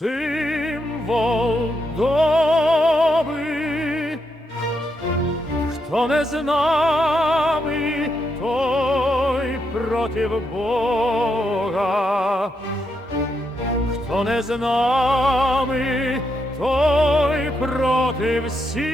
Символ доби, хто не з нами, Бога, хто не з той проти всіх.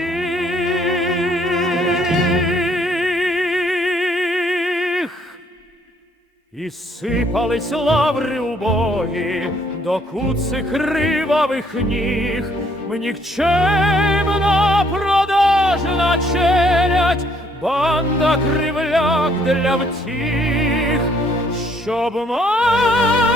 І сипались лаври убогі до куцих кривавих ніг, нікчемна продажна челядь, банда кривляк для втіх, щоб мати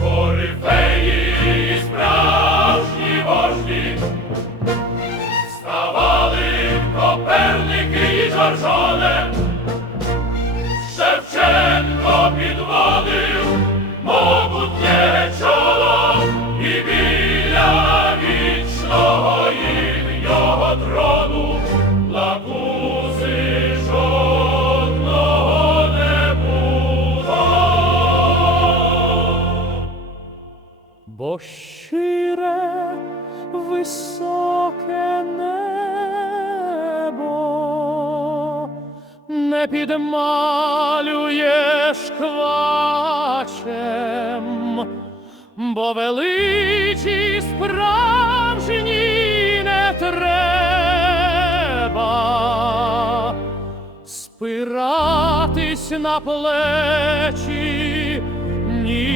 Корифеї і справжні вожді. Ставали Коперники і Шевченко підводив могутнє і біля вічного їм високе небо не підмалюєш квачем, бо величі справжні не треба спиратись на плечі. Нікчем.